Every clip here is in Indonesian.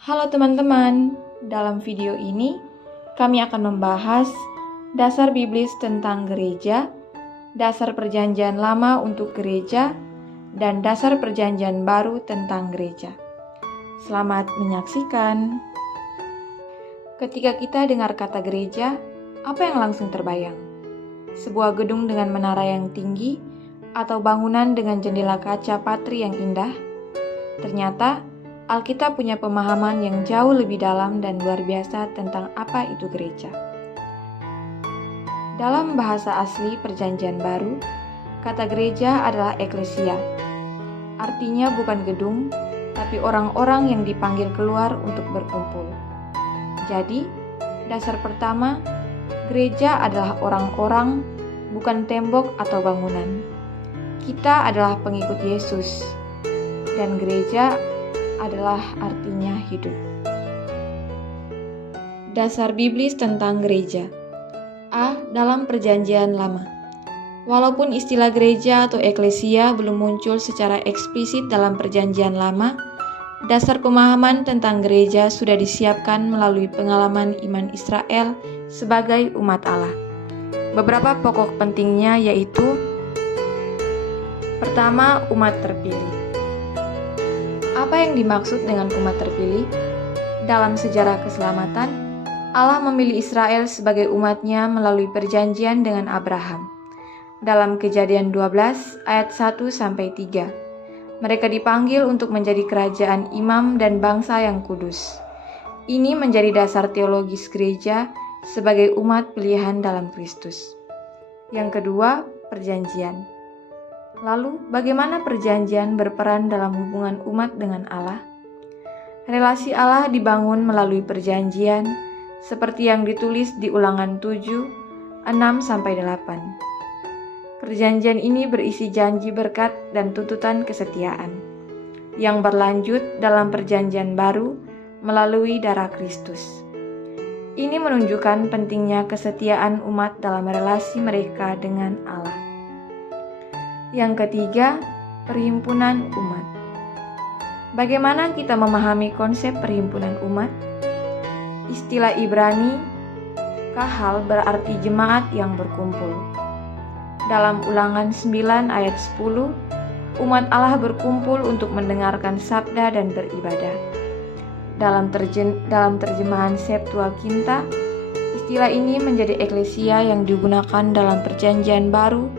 Halo teman-teman, dalam video ini kami akan membahas dasar biblis tentang gereja, dasar perjanjian lama untuk gereja, dan dasar perjanjian baru tentang gereja. Selamat menyaksikan. Ketika kita dengar kata gereja, apa yang langsung terbayang? Sebuah gedung dengan menara yang tinggi atau bangunan dengan jendela kaca patri yang indah? Ternyata Alkitab punya pemahaman yang jauh lebih dalam dan luar biasa tentang apa itu gereja. Dalam bahasa asli Perjanjian Baru, kata gereja adalah eklesia. Artinya bukan gedung, tapi orang-orang yang dipanggil keluar untuk berkumpul. Jadi, dasar pertama, gereja adalah orang-orang, bukan tembok atau bangunan. Kita adalah pengikut Yesus, dan gereja adalah artinya hidup. Dasar biblis tentang gereja. A. Dalam Perjanjian Lama. Walaupun istilah gereja atau eklesia belum muncul secara eksplisit dalam Perjanjian Lama, dasar pemahaman tentang gereja sudah disiapkan melalui pengalaman iman Israel sebagai umat Allah. Beberapa pokok pentingnya yaitu: pertama, umat terpilih. Apa yang dimaksud dengan umat terpilih? Dalam sejarah keselamatan, Allah memilih Israel sebagai umatnya melalui perjanjian dengan Abraham. Dalam Kejadian 12 ayat 1-3, mereka dipanggil untuk menjadi kerajaan imam dan bangsa yang kudus. Ini menjadi dasar teologis gereja sebagai umat pilihan dalam Kristus. Yang kedua, perjanjian. Lalu, bagaimana perjanjian berperan dalam hubungan umat dengan Allah? Relasi Allah dibangun melalui perjanjian, seperti yang ditulis di Ulangan 7, 6-8. Perjanjian ini berisi janji berkat dan tuntutan kesetiaan, yang berlanjut dalam perjanjian baru melalui darah Kristus. Ini menunjukkan pentingnya kesetiaan umat dalam relasi mereka dengan Allah. Yang ketiga, perhimpunan umat. Bagaimana kita memahami konsep perhimpunan umat? Istilah Ibrani, kahal berarti jemaat yang berkumpul. Dalam Ulangan 9 ayat 10, umat Allah berkumpul untuk mendengarkan sabda dan beribadah. Dalam terjemahan Septuaginta, istilah ini menjadi eklesia yang digunakan dalam Perjanjian Baru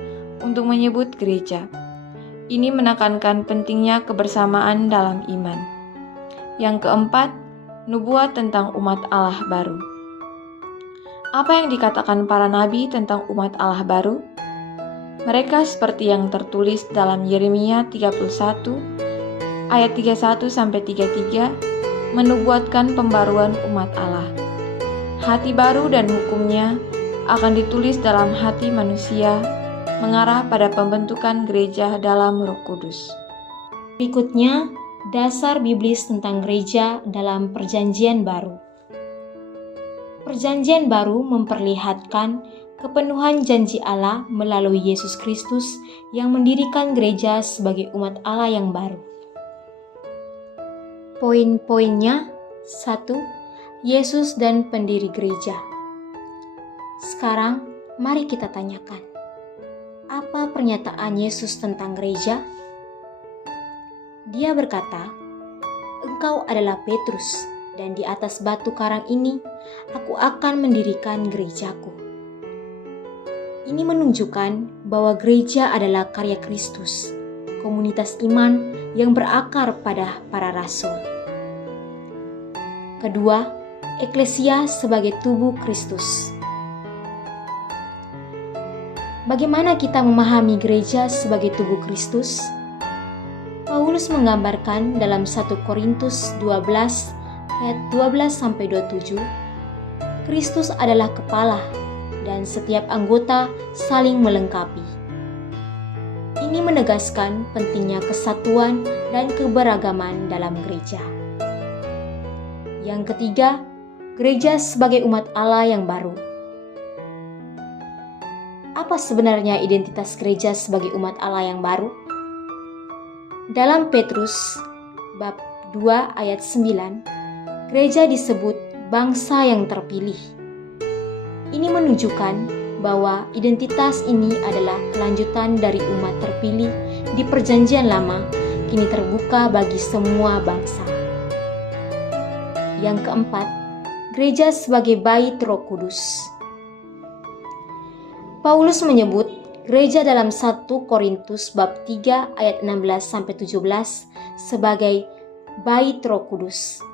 untuk menyebut gereja. Ini menekankan pentingnya kebersamaan dalam iman. Yang keempat, nubuat tentang umat Allah baru. Apa yang dikatakan para nabi tentang umat Allah baru? Mereka seperti yang tertulis dalam Yeremia 31 ayat 31-33 menubuatkan pembaruan umat Allah. Hati baru dan hukumnya akan ditulis dalam hati manusia, mengarah pada pembentukan gereja dalam Roh Kudus. Berikutnya, dasar biblis tentang gereja dalam Perjanjian Baru. Perjanjian Baru memperlihatkan kepenuhan janji Allah melalui Yesus Kristus yang mendirikan gereja sebagai umat Allah yang baru. Poin-poinnya: 1. Yesus dan pendiri gereja. Sekarang, mari kita tanyakan, apa pernyataan Yesus tentang gereja? Dia berkata, "Engkau adalah Petrus, dan di atas batu karang ini aku akan mendirikan gerejaku." Ini menunjukkan bahwa gereja adalah karya Kristus, komunitas iman yang berakar pada para rasul. Kedua, eklesia sebagai tubuh Kristus. Bagaimana kita memahami gereja sebagai tubuh Kristus? Paulus menggambarkan dalam 1 Korintus 12 ayat 12-27, Kristus adalah kepala dan setiap anggota saling melengkapi. Ini menegaskan pentingnya kesatuan dan keberagaman dalam gereja. Yang ketiga, gereja sebagai umat Allah yang baru. Apa sebenarnya identitas gereja sebagai umat Allah yang baru? Dalam Petrus bab 2 ayat 9, gereja disebut bangsa yang terpilih. Ini menunjukkan bahwa identitas ini adalah kelanjutan dari umat terpilih di Perjanjian Lama, kini terbuka bagi semua bangsa. Yang keempat, gereja sebagai bait Roh Kudus. Paulus menyebut gereja dalam 1 Korintus bab 3 ayat 16-17 sebagai bait Roh Kudus.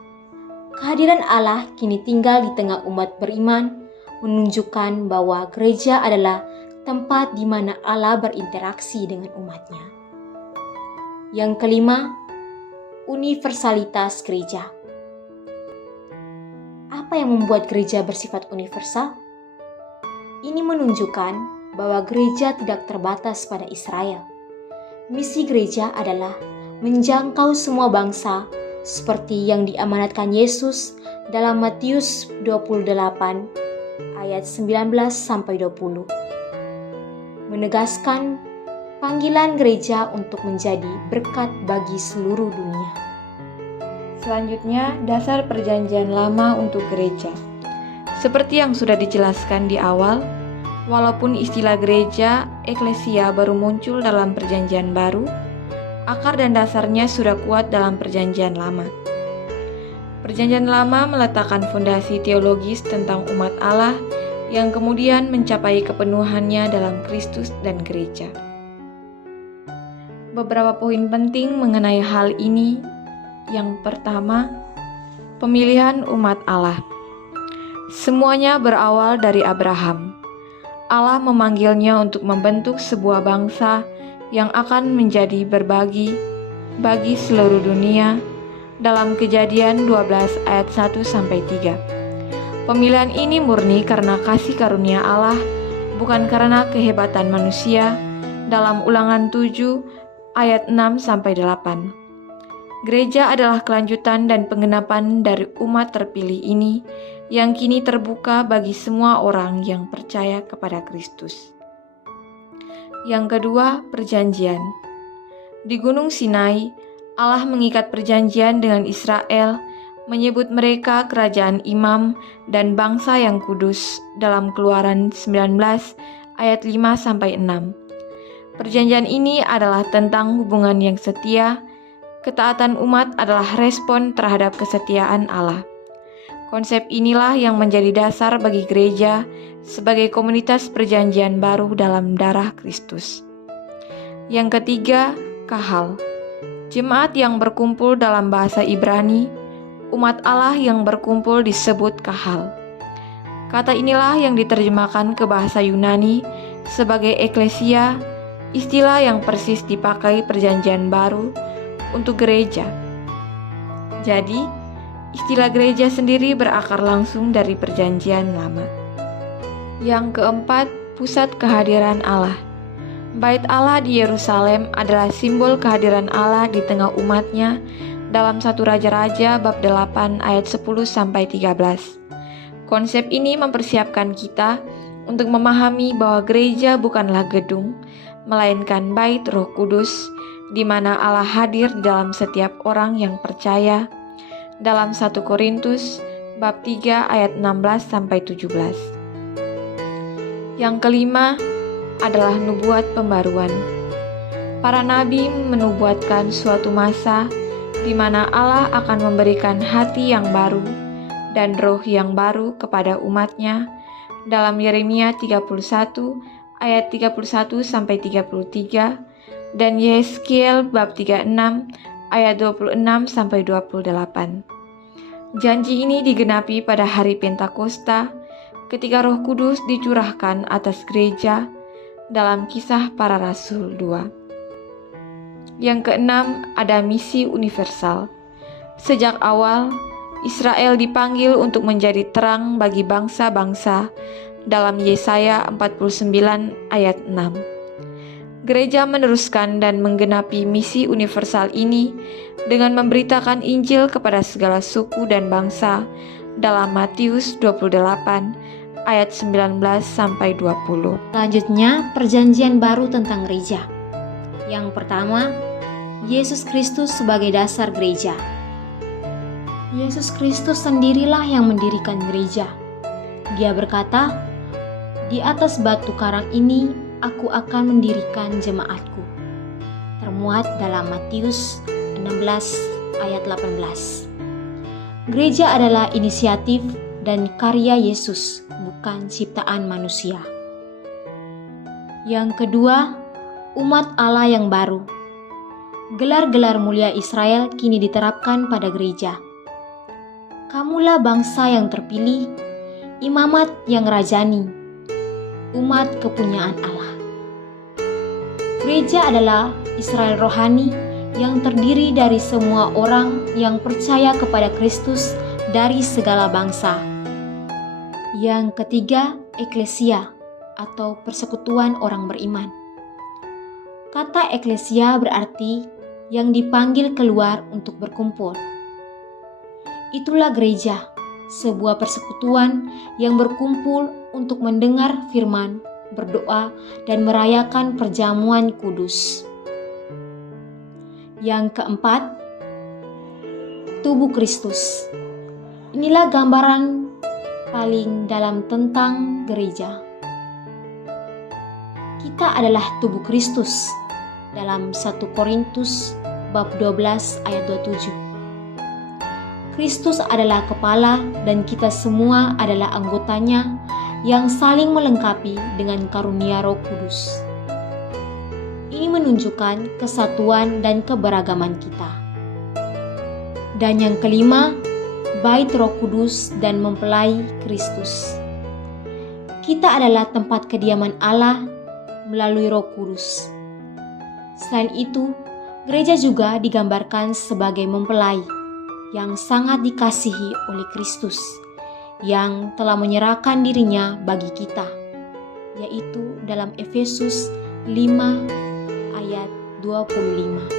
Kehadiran Allah kini tinggal di tengah umat beriman, menunjukkan bahwa gereja adalah tempat di mana Allah berinteraksi dengan umatnya. Yang kelima, universalitas gereja. Apa yang membuat gereja bersifat universal? Ini menunjukkan bahwa gereja tidak terbatas pada Israel. Misi gereja adalah menjangkau semua bangsa seperti yang diamanatkan Yesus dalam Matius 28 ayat 19-20. Menegaskan panggilan gereja untuk menjadi berkat bagi seluruh dunia. Selanjutnya, dasar Perjanjian Lama untuk gereja. Seperti yang sudah dijelaskan di awal, walaupun istilah gereja, eklesia baru muncul dalam Perjanjian Baru, akar dan dasarnya sudah kuat dalam Perjanjian Lama. Perjanjian Lama meletakkan fondasi teologis tentang umat Allah yang kemudian mencapai kepenuhannya dalam Kristus dan gereja. Beberapa poin penting mengenai hal ini. Yang pertama, pemilihan umat Allah. Semuanya berawal dari Abraham. Allah memanggilnya untuk membentuk sebuah bangsa yang akan menjadi berbagi bagi seluruh dunia dalam Kejadian 12 ayat 1-3. Pemilihan ini murni karena kasih karunia Allah, bukan karena kehebatan manusia dalam Ulangan 7 ayat 6-8. Gereja adalah kelanjutan dan penggenapan dari umat terpilih ini yang kini terbuka bagi semua orang yang percaya kepada Kristus. Yang kedua, perjanjian. Di Gunung Sinai, Allah mengikat perjanjian dengan Israel, menyebut mereka kerajaan imam dan bangsa yang kudus dalam Keluaran 19 ayat 5-6. Perjanjian ini adalah tentang hubungan yang setia. Ketaatan umat adalah respon terhadap kesetiaan Allah. Konsep inilah yang menjadi dasar bagi gereja sebagai komunitas perjanjian baru dalam darah Kristus. Yang ketiga, kahal. Jemaat yang berkumpul dalam bahasa Ibrani, umat Allah yang berkumpul disebut kahal. Kata inilah yang diterjemahkan ke bahasa Yunani sebagai eklesia, istilah yang persis dipakai perjanjian baru untuk gereja. Jadi, istilah gereja sendiri berakar langsung dari Perjanjian Lama. Yang keempat, pusat kehadiran Allah. Bait Allah di Yerusalem adalah simbol kehadiran Allah di tengah umatnya dalam 1 Raja-Raja bab 8 ayat 10-13. Konsep ini mempersiapkan kita untuk memahami bahwa gereja bukanlah gedung, melainkan bait Roh Kudus, di mana Allah hadir di dalam setiap orang yang percaya dalam 1 Korintus bab 3 ayat 16-17. Yang kelima adalah nubuat pembaruan. Para nabi menubuatkan suatu masa di mana Allah akan memberikan hati yang baru dan roh yang baru kepada umatnya dalam Yeremia 31 ayat 31-33 dan Yeskiel bab 36 ayat 26-28. Janji ini digenapi pada hari Pentakosta ketika Roh Kudus dicurahkan atas gereja dalam Kisah Para Rasul 2. Yang keenam, ada misi universal. Sejak awal, Israel dipanggil untuk menjadi terang bagi bangsa-bangsa dalam Yesaya 49 ayat 6. Gereja meneruskan dan menggenapi misi universal ini dengan memberitakan Injil kepada segala suku dan bangsa dalam Matius 28 ayat 19-20. Selanjutnya, perjanjian baru tentang gereja. Yang pertama, Yesus Kristus sebagai dasar gereja. Yesus Kristus sendirilah yang mendirikan gereja. Dia berkata, "Di atas batu karang ini aku akan mendirikan jemaatku." Termuat dalam Matius 16 ayat 18. Gereja adalah inisiatif dan karya Yesus, bukan ciptaan manusia. Yang kedua, umat Allah yang baru. Gelar-gelar mulia Israel kini diterapkan pada gereja. Kamulah bangsa yang terpilih, imamat yang rajani, umat kepunyaan Allah. Gereja adalah Israel rohani yang terdiri dari semua orang yang percaya kepada Kristus dari segala bangsa. Yang ketiga, eklesia atau persekutuan orang beriman. Kata eklesia berarti yang dipanggil keluar untuk berkumpul. Itulah gereja, sebuah persekutuan yang berkumpul untuk mendengar firman, berdoa, dan merayakan perjamuan kudus. Yang keempat, tubuh Kristus. Inilah gambaran paling dalam tentang gereja. Kita adalah tubuh Kristus dalam 1 Korintus bab 12 ayat 27. Kristus adalah kepala dan kita semua adalah anggotanya yang saling melengkapi dengan karunia Roh Kudus. Ini menunjukkan kesatuan dan keberagaman kita. Dan yang kelima, bait Roh Kudus dan mempelai Kristus. Kita adalah tempat kediaman Allah melalui Roh Kudus. Selain itu, gereja juga digambarkan sebagai mempelai yang sangat dikasihi oleh Kristus, yang telah menyerahkan dirinya bagi kita, yaitu dalam Efesus 5 ayat 25.